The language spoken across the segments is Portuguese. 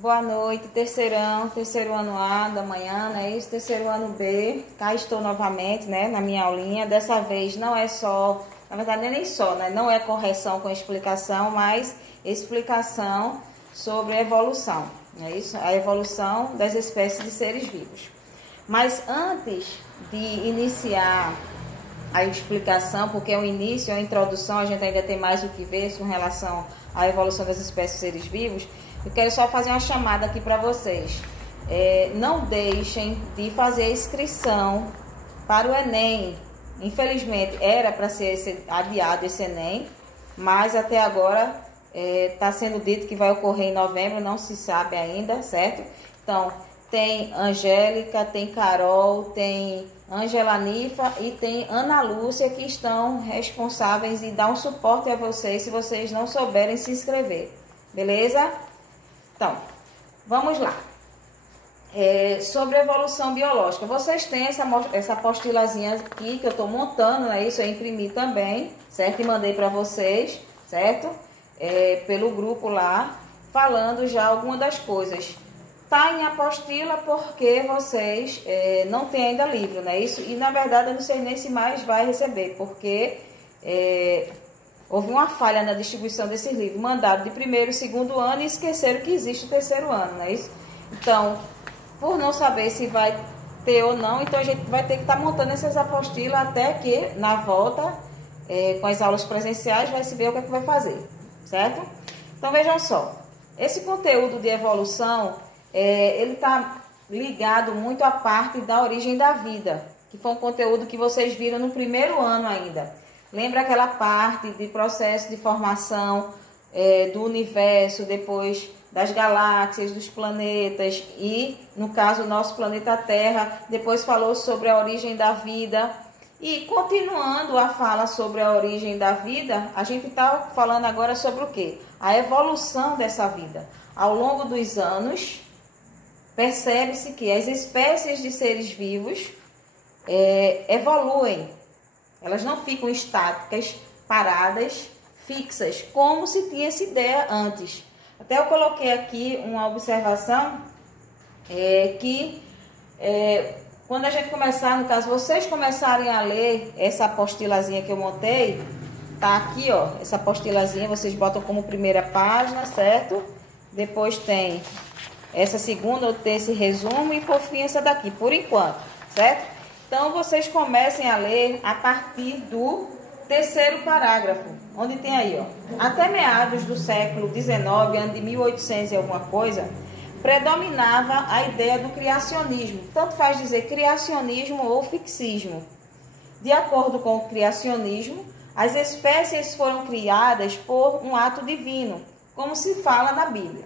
Boa noite, terceirão, terceiro ano A da manhã, né? Isso, terceiro ano B. Cá estou novamente, né, na minha aulinha. Dessa vez não é só, na verdade nem só, né? Não é correção com explicação, mas explicação sobre a evolução, é isso? A evolução das espécies de seres vivos. Mas antes de iniciar a explicação, porque é o início, é a introdução, a gente ainda tem mais o que ver com relação à evolução das espécies de seres vivos. Eu quero só fazer uma chamada aqui para vocês. Não deixem de fazer a inscrição para o Enem. Infelizmente, era para ser adiado esse Enem, mas até agora está sendo dito que vai ocorrer em novembro, não se sabe ainda, certo? Então, tem Angélica, tem Carol, tem Angela Nifa e tem Ana Lúcia, que estão responsáveis e dar um suporte a vocês se vocês não souberem se inscrever. Beleza? Então, vamos lá. Sobre a evolução biológica. Vocês têm essa apostilazinha aqui que eu estou montando, né? Isso eu imprimi também, certo? E mandei para vocês, certo? Pelo grupo lá, falando já algumas das coisas. Tá em apostila porque vocês não têm ainda livro, né? Isso, e na verdade eu não sei nem se mais vai receber, porque houve uma falha na distribuição desses livros. Mandaram de primeiro e segundo ano e esqueceram que existe o terceiro ano, não é isso? Então, por não saber se vai ter ou não, então a gente vai ter que estar montando essas apostilas até que na volta, com as aulas presenciais, vai se ver o que é que vai fazer, certo? Então vejam só, esse conteúdo de evolução, ele está ligado muito à parte da origem da vida, que foi um conteúdo que vocês viram no primeiro ano ainda. Lembra aquela parte de processo de formação do universo, depois das galáxias, dos planetas e, no caso, o nosso planeta Terra. Depois falou sobre a origem da vida. E, continuando a fala sobre a origem da vida, a gente está falando agora sobre o quê? A evolução dessa vida. Ao longo dos anos, percebe-se que as espécies de seres vivos evoluem. Elas não ficam estáticas, paradas, fixas, como se tinha essa ideia antes. Até eu coloquei aqui uma observação que quando a gente começar, no caso, vocês começarem a ler essa apostilazinha que eu montei, tá aqui, ó, essa apostilazinha, vocês botam como primeira página, certo? Depois tem essa segunda, tem esse resumo e por fim essa daqui, por enquanto, certo? Então, vocês comecem a ler a partir do terceiro parágrafo, onde tem aí, ó, até meados do século XIX, ano de 1800 e alguma coisa, predominava a ideia do criacionismo. Tanto faz dizer criacionismo ou fixismo. De acordo com o criacionismo, as espécies foram criadas por um ato divino, como se fala na Bíblia,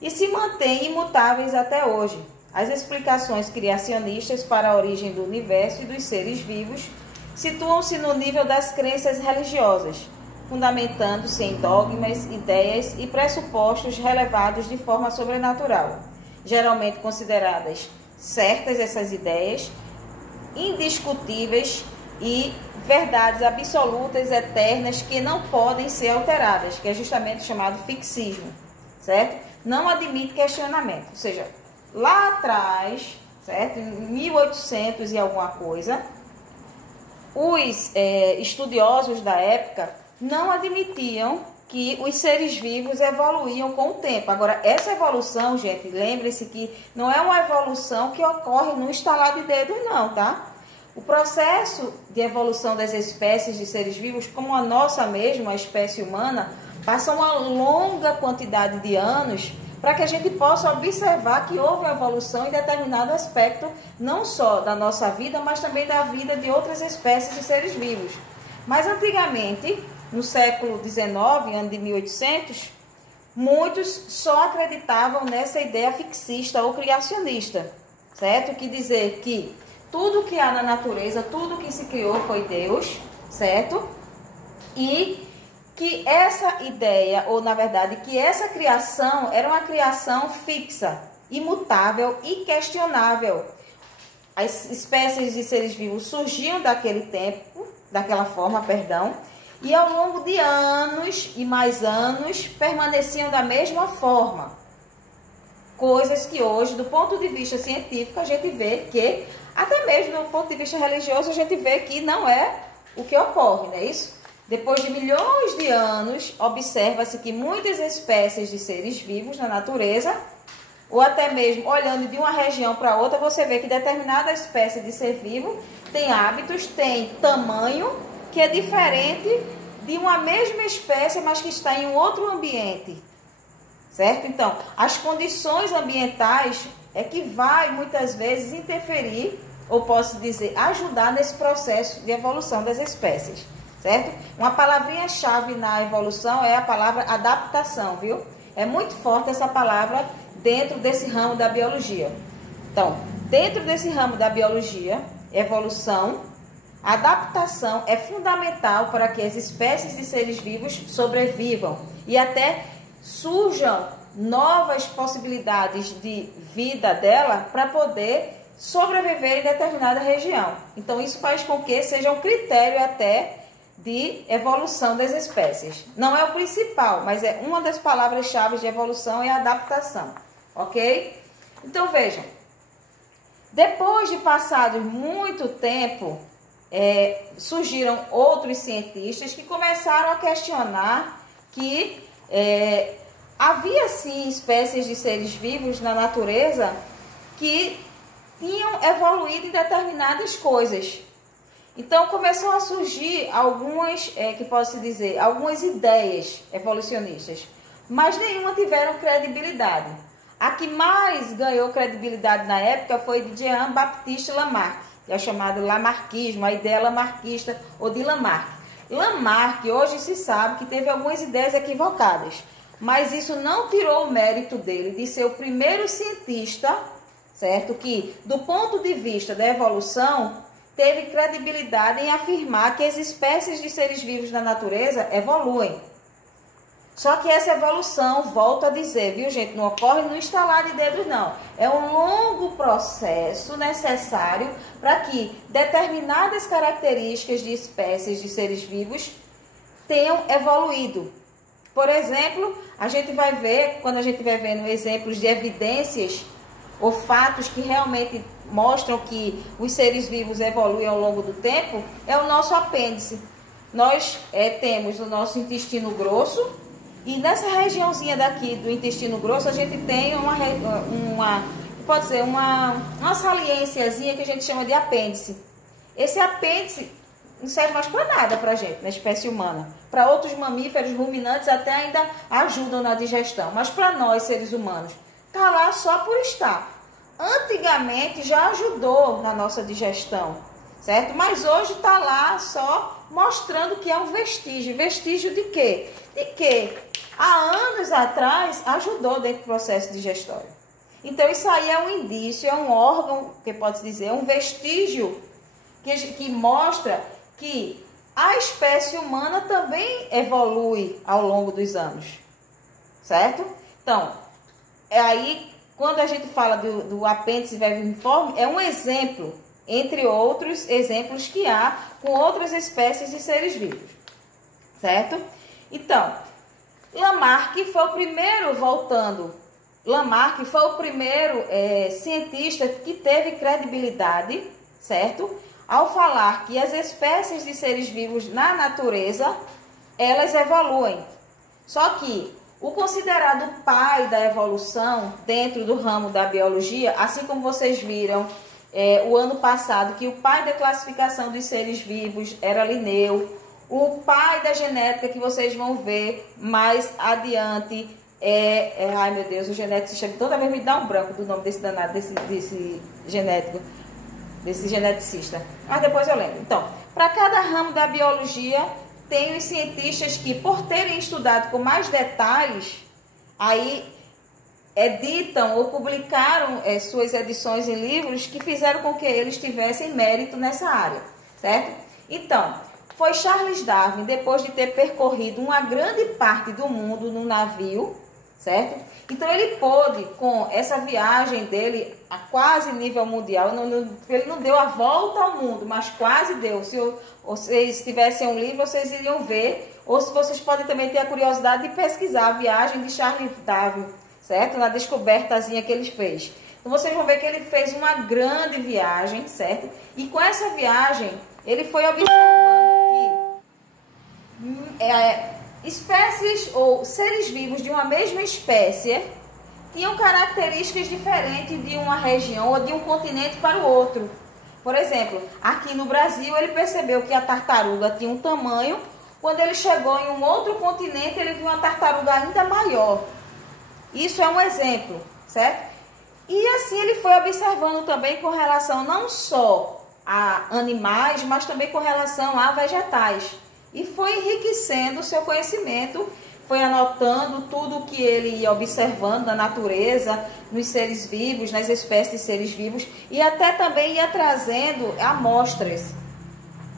e se mantêm imutáveis até hoje. As explicações criacionistas para a origem do universo e dos seres vivos situam-se no nível das crenças religiosas, fundamentando-se em dogmas, ideias e pressupostos relevados de forma sobrenatural, geralmente consideradas certas essas ideias, indiscutíveis e verdades absolutas, eternas, que não podem ser alteradas, que é justamente chamado fixismo, certo? Não admite questionamento, ou seja, lá atrás, certo? Em 1800 e alguma coisa, os estudiosos da época não admitiam que os seres vivos evoluíam com o tempo. Agora, essa evolução, gente, lembre-se que não é uma evolução que ocorre num estalar de dedos, não, tá? O processo de evolução das espécies de seres vivos, como a nossa mesma, a espécie humana, passa uma longa quantidade de anos para que a gente possa observar que houve uma evolução em determinado aspecto, não só da nossa vida, mas também da vida de outras espécies de seres vivos. Mas antigamente, no século XIX, ano de 1800, muitos só acreditavam nessa ideia fixista ou criacionista, certo? Que dizer que tudo que há na natureza, tudo que se criou foi Deus, certo? E que essa ideia, ou na verdade, que essa criação era uma criação fixa, imutável e questionável. As espécies de seres vivos surgiam daquele tempo, daquela forma, perdão, e ao longo de anos e mais anos permaneciam da mesma forma. coisas que hoje, do ponto de vista científico, a gente vê que, até mesmo do ponto de vista religioso, a gente vê que não é o que ocorre, não é isso? Depois de milhões de anos, observa-se que muitas espécies de seres vivos na natureza, ou até mesmo olhando de uma região para outra, você vê que determinada espécie de ser vivo tem hábitos, tem tamanho, que é diferente de uma mesma espécie, mas que está em um outro ambiente. Certo? Então, as condições ambientais é que vai muitas vezes interferir, ou posso dizer, ajudar nesse processo de evolução das espécies. Certo? Uma palavrinha-chave na evolução é a palavra adaptação, viu? É muito forte essa palavra dentro desse ramo da biologia. Então, dentro desse ramo da biologia, evolução, adaptação é fundamental para que as espécies de seres vivos sobrevivam e até surjam novas possibilidades de vida dela para poder sobreviver em determinada região. Então, isso faz com que seja um critério até de evolução das espécies. Não é o principal, mas é uma das palavras-chave de evolução é a adaptação, ok? Então, vejam, depois de passado muito tempo, surgiram outros cientistas que começaram a questionar que havia sim espécies de seres vivos na natureza que tinham evoluído em determinadas coisas. Então começou a surgir algumas, que posso dizer, algumas ideias evolucionistas, mas nenhuma tiveram credibilidade. A que mais ganhou credibilidade na época foi de Jean-Baptiste Lamarck, que é chamado lamarquismo, a ideia lamarquista ou de Lamarck. Lamarck hoje se sabe que teve algumas ideias equivocadas, mas isso não tirou o mérito dele de ser o primeiro cientista, certo? Que do ponto de vista da evolução teve credibilidade em afirmar que as espécies de seres vivos na natureza evoluem. Só que essa evolução, volto a dizer, viu gente, não ocorre no estalar de dedos não. É um longo processo necessário para que determinadas características de espécies de seres vivos tenham evoluído. Por exemplo, a gente vai ver, quando a gente vai vendo exemplos de evidências ou fatos que realmente mostram que os seres vivos evoluem ao longo do tempo, é o nosso apêndice. Nós temos o nosso intestino grosso, e nessa regiãozinha daqui do intestino grosso, a gente tem pode ser uma saliênciazinha que a gente chama de apêndice. Esse apêndice não serve mais para nada para a gente, na espécie humana. Para outros mamíferos ruminantes até ainda ajudam na digestão, mas para nós, seres humanos, está lá só por estar. Antigamente já ajudou na nossa digestão, certo? Mas hoje está lá só mostrando que é um vestígio. Vestígio de quê? De que há anos atrás ajudou dentro do processo digestório. Então isso aí é um indício, é um órgão, que pode-se dizer, um vestígio que mostra que a espécie humana também evolui ao longo dos anos, certo? Então, aí quando a gente fala do apêndice vermiforme, é um exemplo, entre outros exemplos que há com outras espécies de seres vivos, certo? Então, Lamarck foi o primeiro, Lamarck foi o primeiro cientista que teve credibilidade, certo? Ao falar que as espécies de seres vivos na natureza, elas evoluem. Só que o considerado pai da evolução dentro do ramo da biologia, assim como vocês viram o ano passado, que o pai da classificação dos seres vivos era Linneu, o pai da genética que vocês vão ver mais adiante ai meu Deus, o geneticista, toda vez me dá um branco do nome desse danado, desse geneticista. Mas depois eu lembro. Então, para cada ramo da biologia, tem os cientistas que, por terem estudado com mais detalhes, aí editam ou publicaram suas edições em livros que fizeram com que eles tivessem mérito nessa área, certo? Então, foi Charles Darwin, depois de ter percorrido uma grande parte do mundo no navio, certo? Então ele pôde, com essa viagem dele a quase nível mundial, ele não deu a volta ao mundo, mas quase deu. Se vocês tivessem um livro, vocês iriam ver, ou se vocês podem também ter a curiosidade de pesquisar a viagem de Charles Darwin, certo? Na descobertazinha que ele fez. Então vocês vão ver que ele fez uma grande viagem, certo? E com essa viagem, ele foi observando que espécies ou seres vivos de uma mesma espécie tinham características diferentes de uma região ou de um continente para o outro. Por exemplo, aqui no Brasil, ele percebeu que a tartaruga tinha um tamanho. Quando ele chegou em um outro continente, ele viu uma tartaruga ainda maior. Isso é um exemplo, certo? E assim ele foi observando também com relação não só a animais, mas também com relação a vegetais. E foi enriquecendo o seu conhecimento, foi anotando tudo o que ele ia observando na natureza, nos seres vivos, nas espécies de seres vivos, e até também ia trazendo amostras.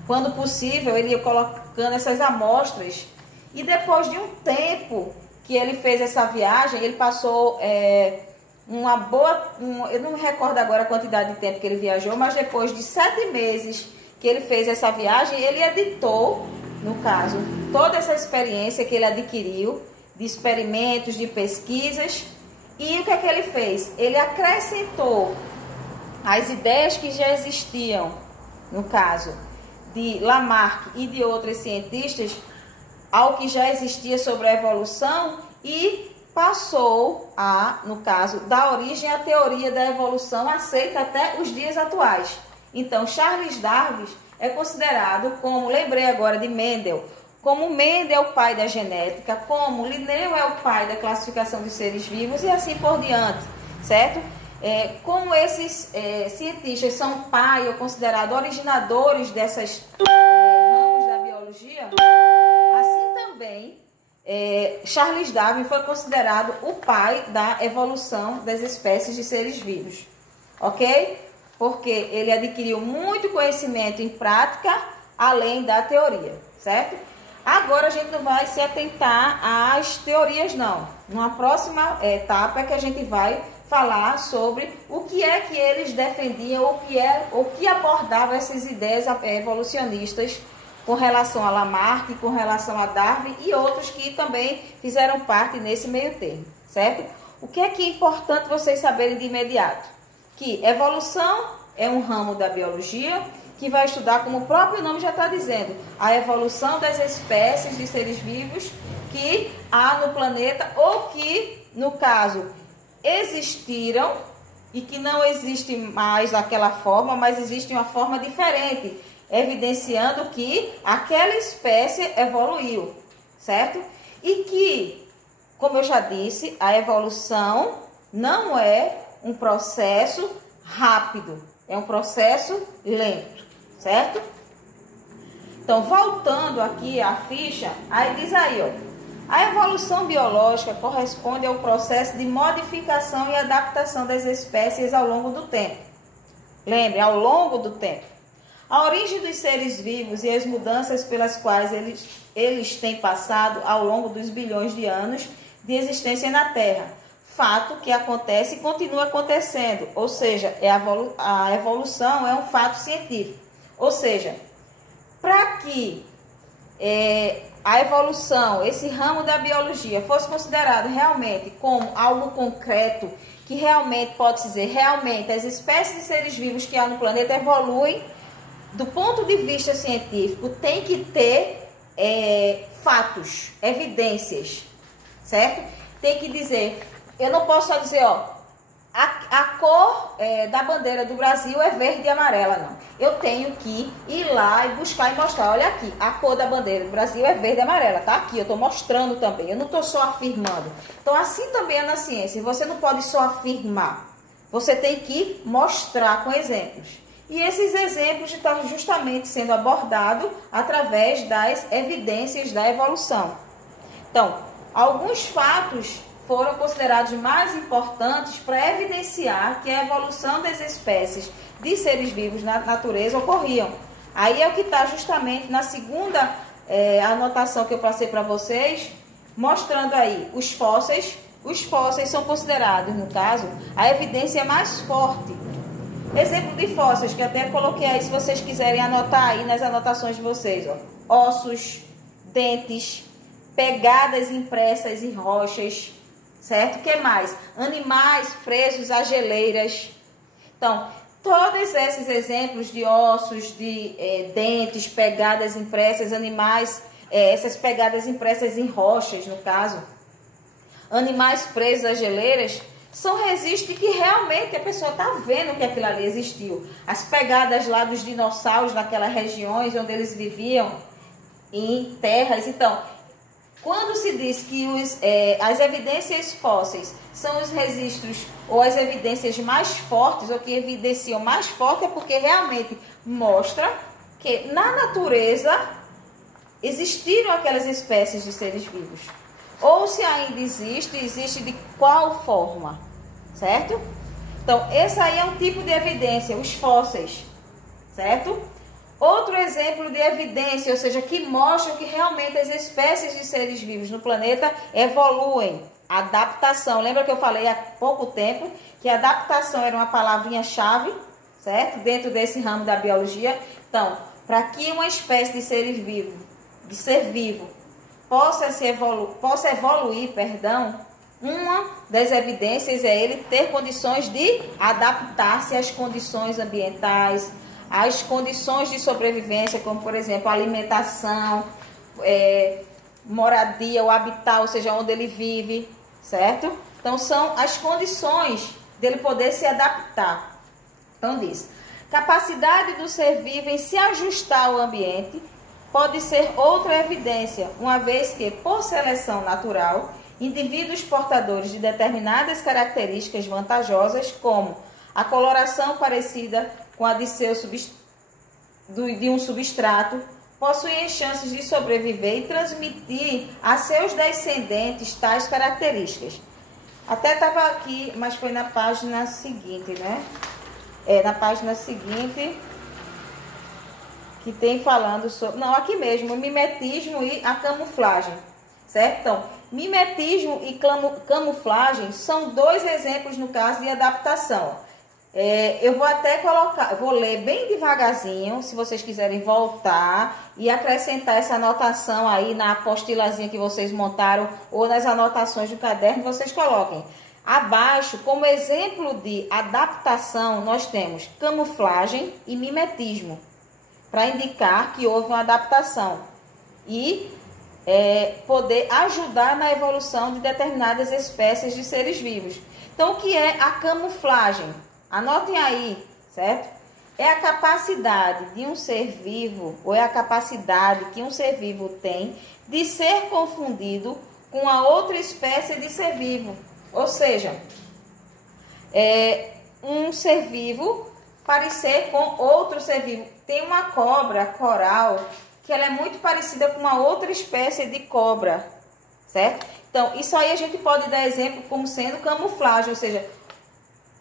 Quando possível, ele ia colocando essas amostras. E depois de um tempo que ele fez essa viagem, ele passou uma boa... eu não me recordo agora a quantidade de tempo que ele viajou, mas depois de 7 meses que ele fez essa viagem, ele editou, no caso, toda essa experiência que ele adquiriu, de experimentos, de pesquisas. E o que é que ele fez? Ele acrescentou as ideias que já existiam, no caso de Lamarck e de outros cientistas, ao que já existia sobre a evolução, e passou a, no caso, dar origem à teoria da evolução aceita até os dias atuais. Então, Charles Darwin é considerado como, lembrei agora de Mendel, como Mendel é o pai da genética, como Linneu é o pai da classificação dos seres vivos e assim por diante, certo? Como esses cientistas são pai ou considerados originadores dessas ramos da biologia, assim também Charles Darwin foi considerado o pai da evolução das espécies de seres vivos, ok? Porque ele adquiriu muito conhecimento em prática, além da teoria, certo? Agora a gente não vai se atentar às teorias, não. Numa próxima etapa é que a gente vai falar sobre o que é que eles defendiam, o que abordava essas ideias evolucionistas com relação a Lamarck, com relação a Darwin e outros que também fizeram parte nesse meio termo, certo? O que é importante vocês saberem de imediato? Que evolução é um ramo da biologia que vai estudar, como o próprio nome já está dizendo, a evolução das espécies de seres vivos que há no planeta ou que, no caso, existiram e que não existe mais daquela forma, mas existe uma forma diferente, evidenciando que aquela espécie evoluiu, certo? E que, como eu já disse, a evolução não é um processo rápido, é um processo lento, certo? Então, voltando aqui à ficha, aí diz aí, ó, a evolução biológica corresponde ao processo de modificação e adaptação das espécies ao longo do tempo. Lembre, ao longo do tempo. A origem dos seres vivos e as mudanças pelas quais eles têm passado ao longo dos bilhões de anos de existência na Terra. Fato que acontece e continua acontecendo, ou seja, a evolução é um fato científico. Ou seja, para que a evolução, esse ramo da biologia, fosse considerado realmente como algo concreto, que realmente pode dizer, realmente as espécies de seres vivos que há no planeta evoluem, do ponto de vista científico, tem que ter fatos, evidências, certo? Tem que dizer, eu não posso só dizer, ó, a cor da bandeira do Brasil é verde e amarela, não. Eu tenho que ir lá e buscar e mostrar, olha aqui, a cor da bandeira do Brasil é verde e amarela, tá aqui, eu estou mostrando também, eu não estou só afirmando. Então, assim também é na ciência, você não pode só afirmar, você tem que mostrar com exemplos. E esses exemplos estão justamente sendo abordados através das evidências da evolução. Então, alguns fatos foram considerados mais importantes para evidenciar que a evolução das espécies de seres vivos na natureza ocorriam. Aí é o que está justamente na segunda anotação que eu passei para vocês, mostrando aí os fósseis. Os fósseis são considerados, no caso, a evidência mais forte. Exemplo de fósseis, que até coloquei aí, se vocês quiserem anotar aí nas anotações de vocês, ó. Ossos, dentes, pegadas impressas em rochas, certo? O que mais? Animais presos a geleiras. Então, todos esses exemplos de ossos, de dentes, pegadas impressas, animais, essas pegadas impressas em rochas, no caso, animais presos a geleiras, são registros que realmente a pessoa está vendo que aquilo ali existiu. As pegadas lá dos dinossauros, naquelas regiões onde eles viviam, em terras. Então, quando se diz que as evidências fósseis são os registros ou as evidências mais fortes, ou que evidenciam mais forte, é porque realmente mostra que na natureza existiram aquelas espécies de seres vivos. Ou se ainda existe de qual forma, certo? Então, esse aí é um tipo de evidência, os fósseis, certo? Outro exemplo de evidência, ou seja, que mostra que realmente as espécies de seres vivos no planeta evoluem. Adaptação. Lembra que eu falei há pouco tempo que adaptação era uma palavrinha-chave, certo? Dentro desse ramo da biologia. Então, para que uma espécie de ser vivo, possa evoluir, uma das evidências é ele ter condições de adaptar-se às condições ambientais, às condições de sobrevivência, como por exemplo, alimentação, moradia, o habitat, ou seja, onde ele vive, certo? Então, são as condições dele poder se adaptar. Então, diz, capacidade do ser vivo em se ajustar ao ambiente pode ser outra evidência, uma vez que, por seleção natural, indivíduos portadores de determinadas características vantajosas, como a coloração parecida com a de um substrato, possuem chances de sobreviver e transmitir a seus descendentes tais características. Até estava aqui, mas foi na página seguinte, né? Na página seguinte, que tem falando sobre... Não, aqui mesmo, mimetismo e a camuflagem, certo? Então, mimetismo e camuflagem são dois exemplos no caso de adaptação. Eu vou até colocar, vou ler bem devagarzinho, se vocês quiserem voltar e acrescentar essa anotação aí na apostilazinha que vocês montaram ou nas anotações do caderno, vocês coloquem. Abaixo, como exemplo de adaptação, nós temos camuflagem e mimetismo, para indicar que houve uma adaptação e poder ajudar na evolução de determinadas espécies de seres vivos. Então, o que é a camuflagem? Anotem aí, certo? É a capacidade de um ser vivo, ou é a capacidade que um ser vivo tem de ser confundido com a outra espécie de ser vivo. Ou seja, um ser vivo parecer com outro ser vivo. Tem uma cobra coral que ela é muito parecida com uma outra espécie de cobra, certo? Então, isso aí a gente pode dar exemplo como sendo camuflagem, ou seja,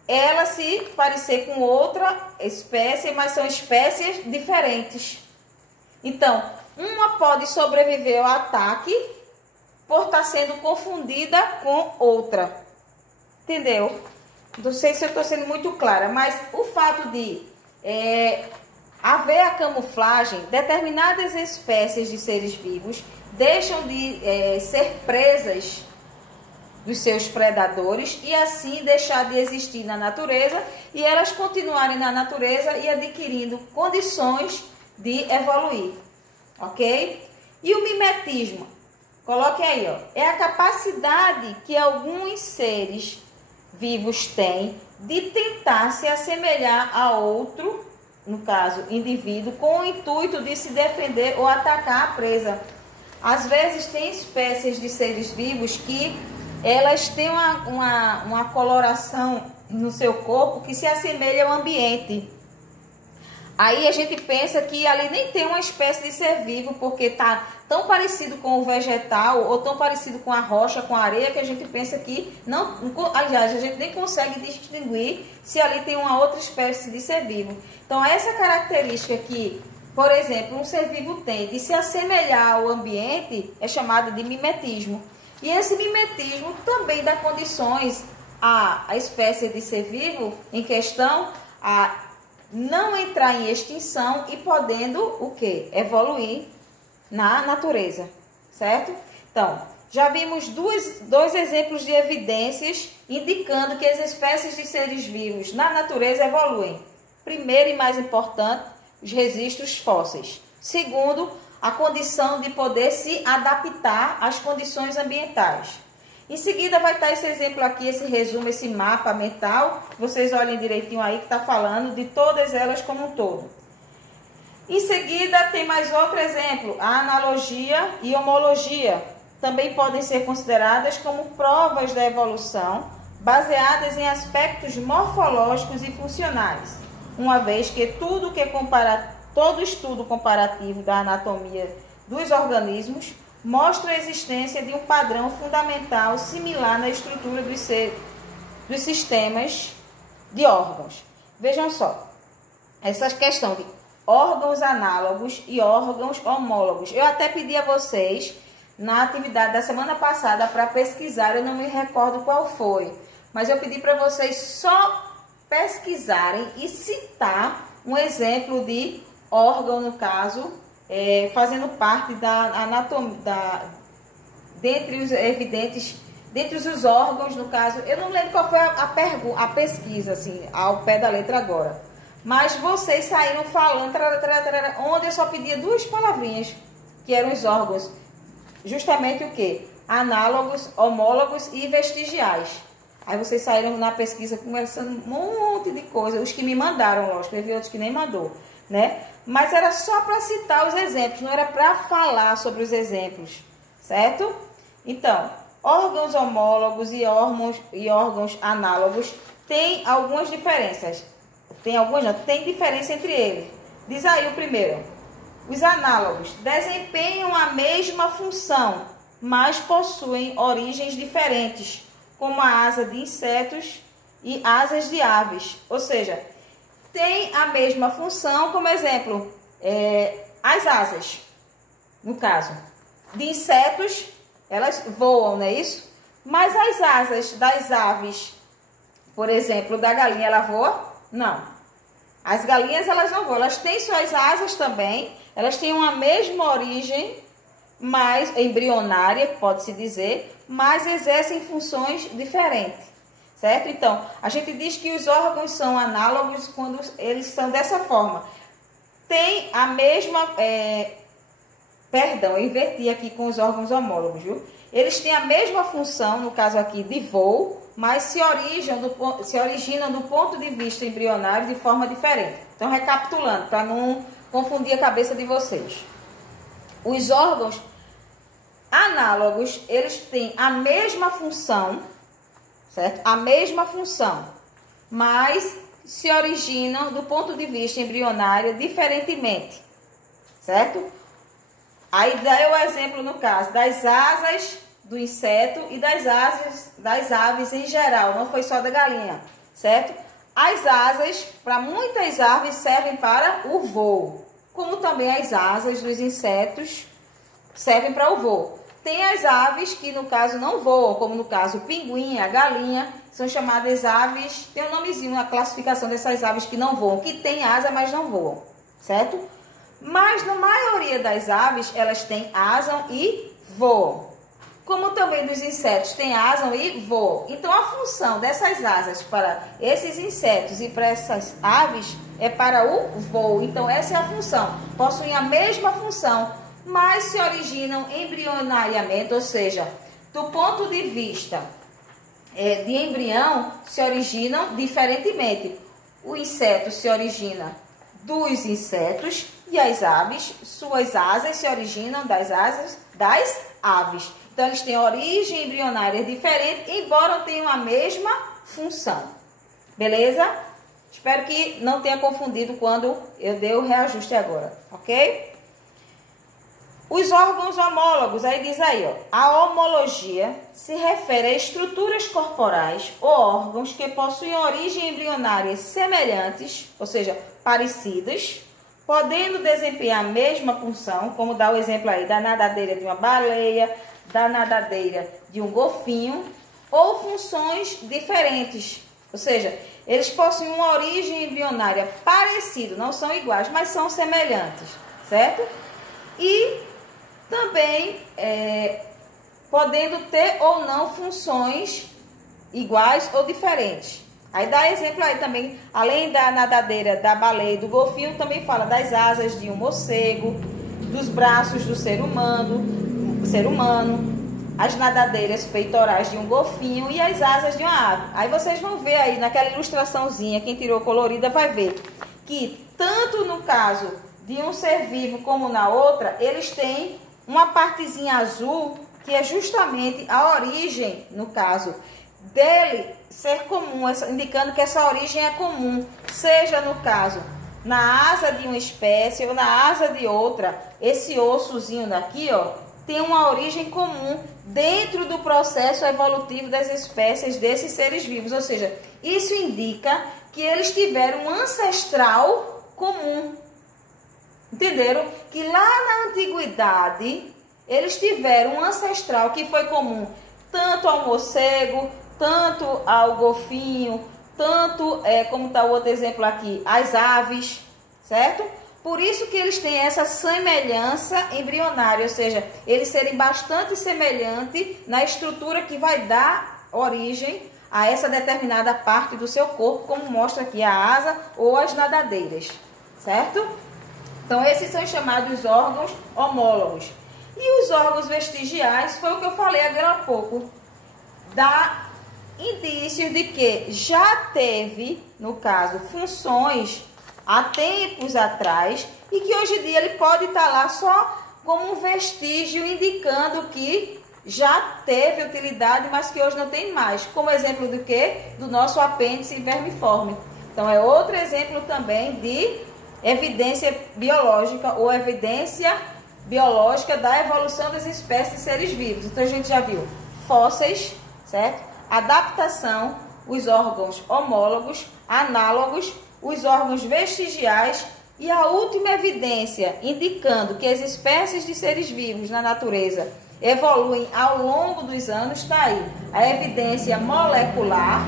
ela se parecer com outra espécie, mas são espécies diferentes. Então, uma pode sobreviver ao ataque por estar sendo confundida com outra. Entendeu? Não sei se eu estou sendo muito clara, mas o fato de haver a camuflagem, determinadas espécies de seres vivos deixam de ser presas dos seus predadores e assim deixar de existir na natureza e elas continuarem na natureza e adquirindo condições de evoluir, ok? E o mimetismo, coloquem aí, ó, é a capacidade que alguns seres vivos têm de tentar se assemelhar a outro, no caso, indivíduo, com o intuito de se defender ou atacar a presa. Às vezes tem espécies de seres vivos que elas têm uma coloração no seu corpo que se assemelha ao ambiente. Aí a gente pensa que ali nem tem uma espécie de ser vivo, porque está tão parecido com o vegetal ou tão parecido com a rocha, com a areia, que a gente pensa que não, aliás, a gente nem consegue distinguir se ali tem uma outra espécie de ser vivo. Então, essa característica que, por exemplo, um ser vivo tem de se assemelhar ao ambiente é chamada de mimetismo. E esse mimetismo também dá condições à espécie de ser vivo em questão a não entrar em extinção e podendo o quê? Evoluir na natureza, certo? Então, já vimos dois exemplos de evidências indicando que as espécies de seres vivos na natureza evoluem. Primeiro e mais importante, os registros fósseis. Segundo, a condição de poder se adaptar às condições ambientais. Em seguida vai estar esse exemplo aqui, esse resumo, esse mapa mental. Vocês olhem direitinho aí que está falando de todas elas como um todo. Em seguida tem mais outro exemplo, a analogia e homologia. Também podem ser consideradas como provas da evolução, baseadas em aspectos morfológicos e funcionais, uma vez que todo estudo comparativo da anatomia dos organismos mostra a existência de um padrão fundamental similar na estrutura dos sistemas de órgãos. Vejam só, essa questão de órgãos análogos e órgãos homólogos. Eu até pedi a vocês, na atividade da semana passada, para pesquisar, eu não me recordo qual foi, mas eu pedi para vocês só pesquisarem e citar um exemplo de órgão, no caso, fazendo parte da anatomia, dentre os evidentes, dentre os órgãos, no caso, eu não lembro qual foi a pesquisa, assim, ao pé da letra agora, mas vocês saíram falando, onde eu só pedia duas palavrinhas, que eram os órgãos, justamente o que? Análogos, homólogos e vestigiais. Aí vocês saíram na pesquisa conversando um monte de coisa, os que me mandaram, lógico, teve outros que nem mandou, né? Mas era só para citar os exemplos, não era para falar sobre os exemplos, certo? Então, órgãos homólogos e órgãos análogos têm algumas diferenças. Tem diferença entre eles. Diz aí o primeiro. Os análogos desempenham a mesma função, mas possuem origens diferentes, como a asa de insetos e asas de aves. Ou seja, tem a mesma função, como exemplo, as asas, no caso, de insetos, elas voam, não é isso? Mas as asas das aves, por exemplo, da galinha, ela voa? Não. As galinhas, elas não voam, elas têm suas asas também, elas têm uma mesma origem, mais embrionária, pode-se dizer, mas exercem funções diferentes, certo? Então, a gente diz que os órgãos são análogos quando eles são dessa forma. Tem a mesma... eu inverti aqui com os órgãos homólogos, viu? Eles têm a mesma função, no caso aqui, de voo, mas se originam do ponto de vista embrionário de forma diferente. Então, recapitulando, para não confundir a cabeça de vocês. Os órgãos análogos, eles têm a mesma função, certo? A mesma função, mas se originam do ponto de vista embrionário diferentemente, certo? Aí dá o exemplo, no caso, das asas do inseto e das asas das aves em geral, não foi só da galinha, certo? As asas, para muitas aves, servem para o voo, como também as asas dos insetos servem para o voo. Tem as aves que, no caso, não voam, como no caso o pinguim, a galinha, são chamadas aves, tem um nomezinho na classificação dessas aves que não voam, que tem asa, mas não voam, certo? Mas, na maioria das aves, elas têm asa e voam. Como também dos insetos têm asa e voam. Então, a função dessas asas para esses insetos e para essas aves é para o voo. Então, essa é a função. Possuem a mesma função, mas se originam embrionariamente, ou seja, do ponto de vista de embrião, se originam diferentemente. O inseto se origina dos insetos e as aves, suas asas se originam das asas das aves. Então, eles têm origem embrionária diferente, embora tenham a mesma função. Beleza? Espero que não tenha confundido quando eu dei o reajuste agora, ok? Os órgãos homólogos, aí diz aí, ó, a homologia se refere a estruturas corporais ou órgãos que possuem origem embrionária semelhantes, ou seja, parecidas, podendo desempenhar a mesma função, como dá o exemplo aí da nadadeira de uma baleia, da nadadeira de um golfinho, ou funções diferentes. Ou seja, eles possuem uma origem embrionária parecida, não são iguais, mas são semelhantes, certo? E também podendo ter ou não funções iguais ou diferentes. Aí dá exemplo aí também, além da nadadeira, da baleia e do golfinho, também fala das asas de um morcego, dos braços do ser humano, as nadadeiras peitorais de um golfinho e as asas de uma ave. Aí vocês vão ver aí naquela ilustraçãozinha, quem tirou colorida vai ver que tanto no caso de um ser vivo como na outra, eles têm uma partezinha azul que é justamente a origem, no caso dele ser comum, indicando que essa origem é comum, seja no caso na asa de uma espécie ou na asa de outra. Esse ossozinho daqui, ó, tem uma origem comum dentro do processo evolutivo das espécies desses seres vivos, ou seja, isso indica que eles tiveram um ancestral comum. Entenderam? Que lá na antiguidade eles tiveram um ancestral que foi comum tanto ao morcego, tanto ao golfinho, tanto, como está o outro exemplo aqui, as aves, certo? Por isso que eles têm essa semelhança embrionária, ou seja, eles serem bastante semelhantes na estrutura que vai dar origem a essa determinada parte do seu corpo, como mostra aqui a asa ou as nadadeiras, certo? Então, esses são chamados órgãos homólogos. E os órgãos vestigiais, foi o que eu falei agora há pouco, dá indícios de que já teve, no caso, funções há tempos atrás e que hoje em dia ele pode estar lá só como um vestígio indicando que já teve utilidade, mas que hoje não tem mais. Como exemplo do que? Do nosso apêndice vermiforme. Então, é outro exemplo também de evidência biológica ou evidência biológica da evolução das espécies de seres vivos. Então, a gente já viu fósseis, certo? Adaptação, os órgãos homólogos, análogos, os órgãos vestigiais e a última evidência indicando que as espécies de seres vivos na natureza evoluem ao longo dos anos, está aí. A evidência molecular,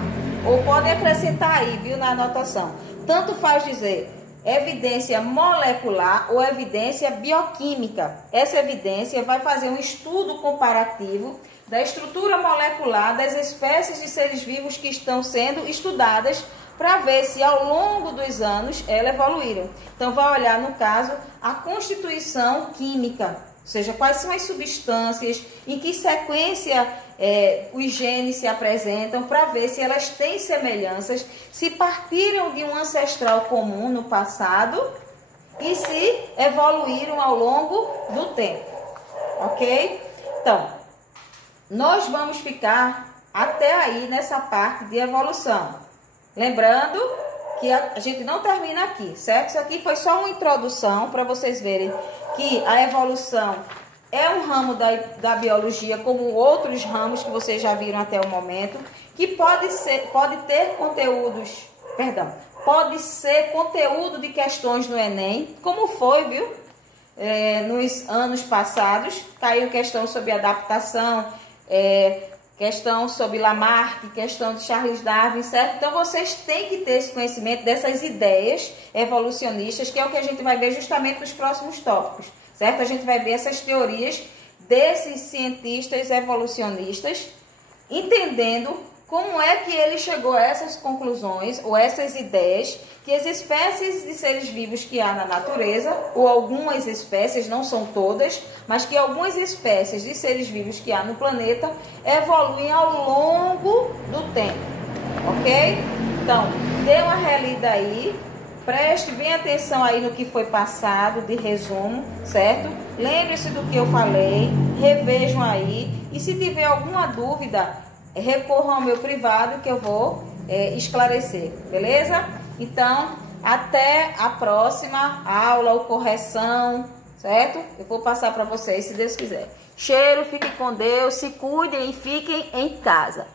ou pode acrescentar aí, viu, na anotação. Tanto faz dizer evidência molecular ou evidência bioquímica. Essa evidência vai fazer um estudo comparativo da estrutura molecular das espécies de seres vivos que estão sendo estudadas para ver se ao longo dos anos elas evoluíram. Então, vai olhar, no caso, a constituição química, ou seja, quais são as substâncias, em que sequência os genes se apresentam, para ver se elas têm semelhanças, se partiram de um ancestral comum no passado e se evoluíram ao longo do tempo, ok? Então, nós vamos ficar até aí nessa parte de evolução. Lembrando que a gente não termina aqui, certo? Isso aqui foi só uma introdução para vocês verem que a evolução é um ramo da biologia, como outros ramos que vocês já viram até o momento, que pode ter conteúdos, pode ser conteúdo de questões no Enem, como foi, viu? Nos anos passados, caiu questão sobre adaptação, questão sobre Lamarck, questão de Charles Darwin, certo? Então, vocês têm que ter esse conhecimento dessas ideias evolucionistas, que é o que a gente vai ver justamente nos próximos tópicos, certo? A gente vai ver essas teorias desses cientistas evolucionistas, entendendo como é que ele chegou a essas conclusões ou essas ideias, que as espécies de seres vivos que há na natureza, ou algumas espécies, não são todas, mas que algumas espécies de seres vivos que há no planeta evoluem ao longo do tempo, ok? Então, dê uma relida aí, preste bem atenção aí no que foi passado de resumo, certo? Lembre-se do que eu falei, revejam aí, e se tiver alguma dúvida, recorram ao meu privado que eu vou esclarecer, beleza? Então, até a próxima aula ou correção, certo? Eu vou passar para vocês, se Deus quiser. Cheiro, fiquem com Deus, se cuidem e fiquem em casa.